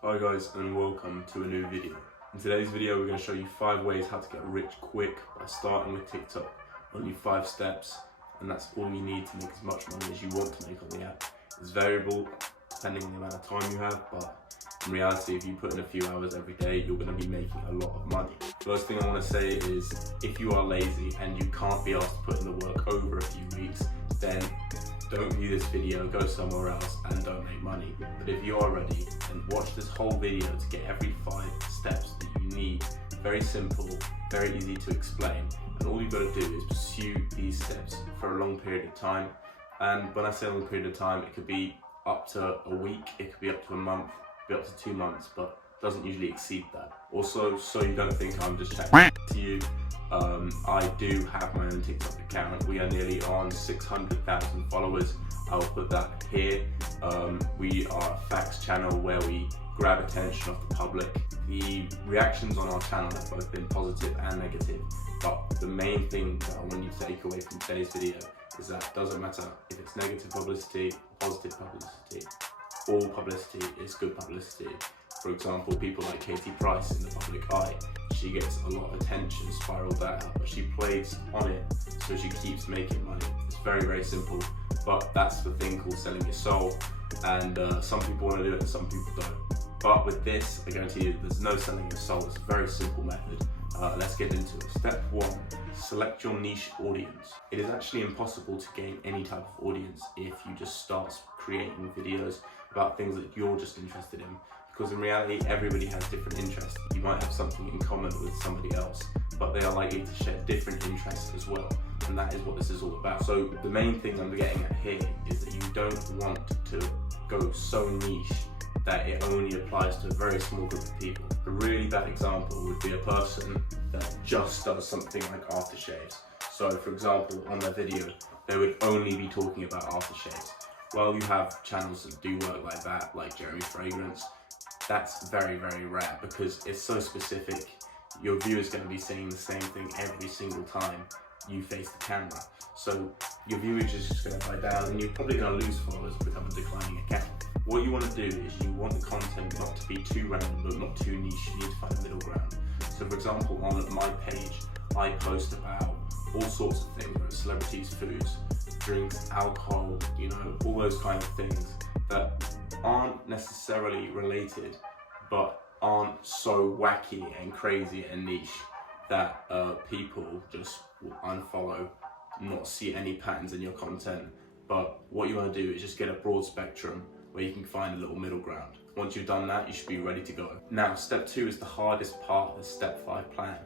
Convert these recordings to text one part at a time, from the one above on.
Hi guys, and welcome to a new video. In today's video we're going to show you 5 ways how to get rich quick by starting with TikTok. Only 5 steps, and that's all you need to make as much money as you want to make on the app. It's variable depending on the amount of time you have, but in reality if you put in a few hours every day you're going to be making a lot of money. First thing I want to say is if you are lazy and you can't be asked to put in the work over a few weeks, then don't view this video, go somewhere else and don't make money. But if you are ready, then watch this whole video to get every 5 steps that you need. Very simple, very easy to explain, and all you've got to do is pursue these steps for a long period of time. And when I say a long period of time, it could be up to a week, it could be up to a month, it could be up to 2 months, but doesn't usually exceed that. Also, so you don't think I'm just chatting to you, I do have my own TikTok account. We are nearly on 600,000 followers. I'll put that here. We are a facts channel where we grab attention of the public. The reactions on our channel have both been positive and negative, but the main thing that I want you to take away from today's video is that it doesn't matter if it's negative publicity or positive publicity. All publicity is good publicity. For example, people like Katie Price in the public eye, she gets a lot of attention, spiraled that out, but she plays on it so she keeps making money. It's very, very simple, but that's the thing called selling your soul, and some people want to do it and some people don't. But with this, I guarantee you there's no selling your soul. It's a very simple method. Let's get into it. Step 1, select your niche audience. It is actually impossible to gain any type of audience if you just start creating videos about things that you're just interested in. Because in reality, everybody has different interests. You might have something in common with somebody else, but they are likely to share different interests as well. And that is what this is all about. So the main thing I'm getting at here is that you don't want to go so niche that it only applies to a very small group of people. A really bad example would be a person that just does something like aftershaves. So for example, on their video, they would only be talking about aftershaves. Well, you have channels that do work like that, like Jeremy Fragrance. That's very, very rare because it's so specific. Your viewer's going to be saying the same thing every single time you face the camera. So your viewage is just going to die down and you're probably going to lose followers and become a declining account. What you want to do is you want the content not to be too random but not too niche. You need to find a middle ground. So for example, on my page, I post about all sorts of things, like celebrities, foods, drinks, alcohol, all those kind of things that aren't necessarily related but aren't so wacky and crazy and niche that people just will unfollow, not see any patterns in your content. But what you want to do is just get a broad spectrum where you can find a little middle ground. Once you've done that, you should be ready to go. Now, step 2 is the hardest part of the step 5 plan.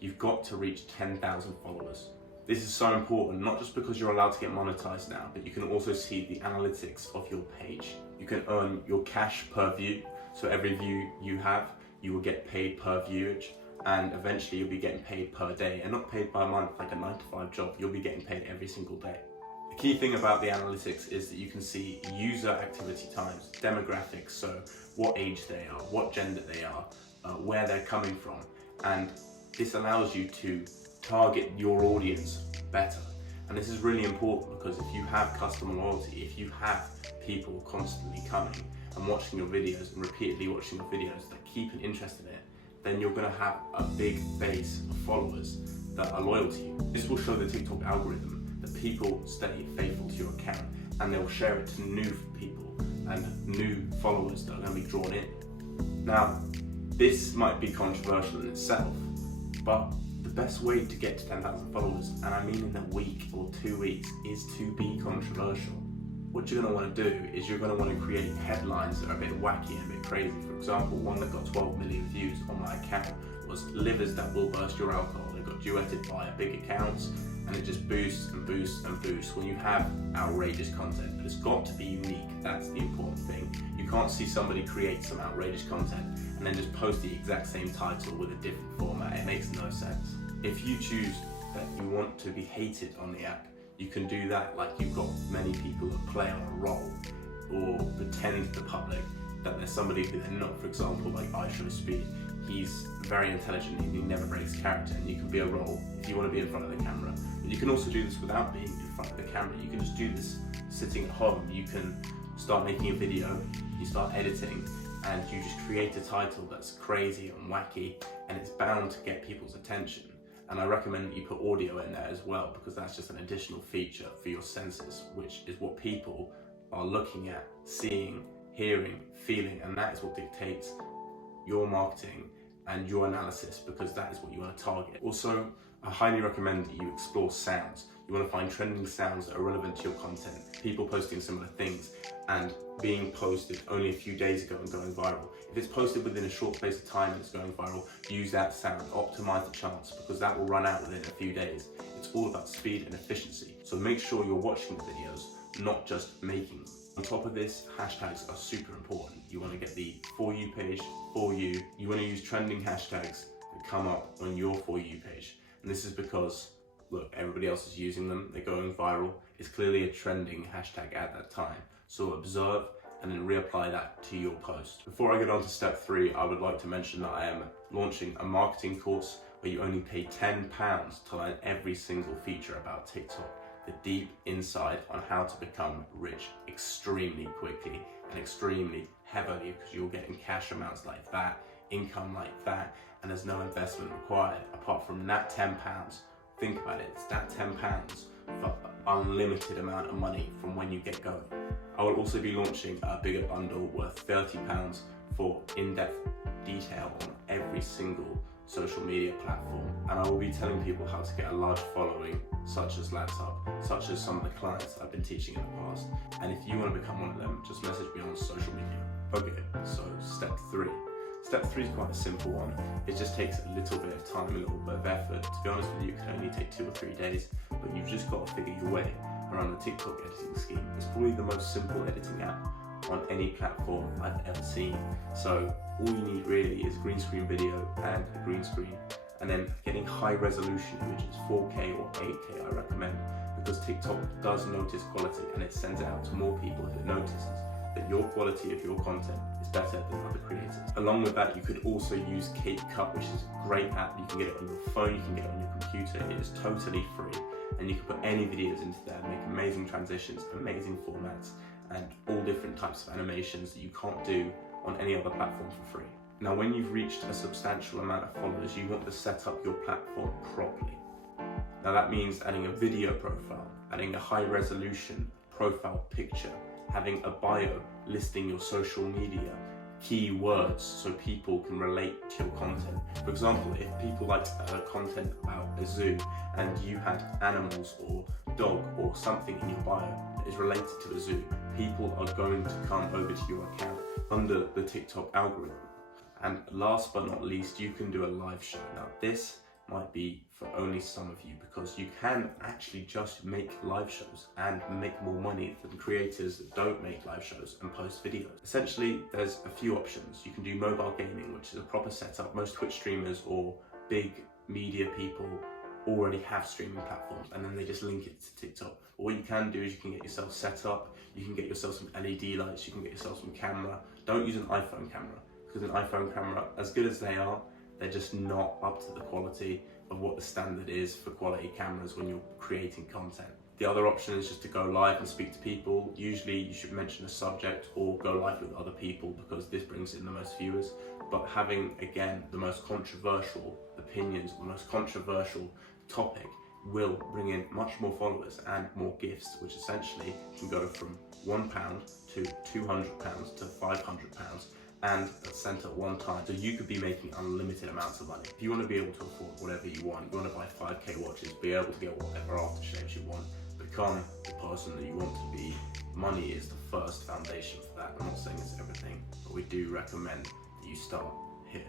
You've got to reach 10,000 followers. This is so important, not just because you're allowed to get monetized now, but you can also see the analytics of your page. You can earn your cash per view. So every view you have, you will get paid per viewage, and eventually you'll be getting paid per day, and not paid by month like a 9-to-5 job. You'll be getting paid every single day. The key thing about the analytics is that you can see user activity times, demographics, so what age they are, what gender they are, where they're coming from, and this allows you to target your audience better. And this is really important because if you have customer loyalty, if you have people constantly coming and watching your videos and repeatedly watching your videos that keep an interest in it, then you're going to have a big base of followers that are loyal to you. This will show the TikTok algorithm that people stay faithful to your account, and they'll share it to new people and new followers that are going to be drawn in. Now, this might be controversial in itself, but the best way to get to 10,000 followers, and I mean in a week or 2 weeks, is to be controversial. What you're going to want to do is you're going to want to create headlines that are a bit wacky and a bit crazy. For example, one that got 12 million views on my account was livers that will burst your alcohol. They got duetted by big accounts, and it just boosts and boosts and boosts when you have outrageous content. But it's got to be unique. That's the important thing. You can't see somebody create some outrageous content and then just post the exact same title with a different format. It makes no sense. If you choose that you want to be hated on the app, you can do that like you've got many people that play on a role or pretend to the public that there's somebody that they're not. For example, like I Show Speed. He's very intelligent and he never breaks character, and you can be a role if you want to be in front of the camera. But you can also do this without being in front of the camera. You can just do this sitting at home. You can start making a video, you start editing, and you just create a title that's crazy and wacky, and it's bound to get people's attention. And I recommend that you put audio in there as well, because that's just an additional feature for your senses, which is what people are looking at, seeing, hearing, feeling, and that is what dictates your marketing and your analysis, because that is what you want to target. Also, I highly recommend that you explore sounds. You want to find trending sounds that are relevant to your content, people posting similar things and being posted only a few days ago and going viral. If it's posted within a short space of time and it's going viral, use that sound, optimize the chance, because that will run out within a few days. It's all about speed and efficiency. So make sure you're watching the videos, not just making them. On top of this, hashtags are super important. You want to get the For You page, for you. You want to use trending hashtags that come up on your For You page. And this is because, look, everybody else is using them, they're going viral. It's clearly a trending hashtag at that time. So observe and then reapply that to your post. Before I get on to step 3, I would like to mention that I am launching a marketing course where you only pay £10 to learn every single feature about TikTok. The deep insight on how to become rich extremely quickly and extremely heavily, because you're getting cash amounts like that, income like that, and there's no investment required apart from that £10. Think about it, it's that £10 for unlimited amount of money from when you get going. I will also be launching a bigger bundle worth £30 for in-depth detail on every single social media platform, and I will be telling people how to get a large following, such as Laptop, such as some of the clients that I've been teaching in the past. And if you want to become one of them, just message me on social media. Okay, so step 3. Step 3 is quite a simple one. It just takes a little bit of time, a little bit of effort. To be honest with you, it can only take 2 or 3 days, but you've just got to figure your way around the TikTok editing scheme. It's probably the most simple editing app on any platform I've ever seen. So all you need really is a green screen video and a green screen, and then getting high resolution images, 4K or 8K I recommend, because TikTok does notice quality and it sends it out to more people if it notices that your quality of your content is better than other creators. Along with that, you could also use CapCut, which is a great app. You can get it on your phone, you can get it on your computer. It is totally free, and you can put any videos into there, make amazing transitions, amazing formats, and all different types of animations that you can't do on any other platform for free. Now, when you've reached a substantial amount of followers, you want to set up your platform properly. Now that means adding a video profile, adding a high resolution profile picture, having a bio listing your social media, keywords so people can relate to your content. For example, if people liked content about a zoo and you had animals or dog or something in your bio that is related to the zoo, people are going to come over to your account under the TikTok algorithm. And last but not least, you can do a live show. Now this might be for only some of you, because you can actually just make live shows and make more money than creators that don't make live shows and post videos. Essentially, there's a few options. You can do mobile gaming, which is a proper setup. Most Twitch streamers or big media people already have streaming platforms, and then they just link it to TikTok. But what you can do is you can get yourself set up, you can get yourself some LED lights, you can get yourself some camera. Don't use an iPhone camera, because an iPhone camera, as good as they are, they're just not up to the quality of what the standard is for quality cameras when you're creating content. The other option is just to go live and speak to people. Usually you should mention a subject or go live with other people, because this brings in the most viewers. But having, again, the most controversial opinions, the most controversial topic will bring in much more followers and more gifts, which essentially can go from £1 to £200 to £500, and that's sent at one time. So you could be making unlimited amounts of money. If you want to be able to afford whatever you want, you want to buy 5K watches, be able to get whatever aftershaves you want, become the person that you want to be, money is the first foundation for that. I'm not saying it's everything, but we do recommend that you start here.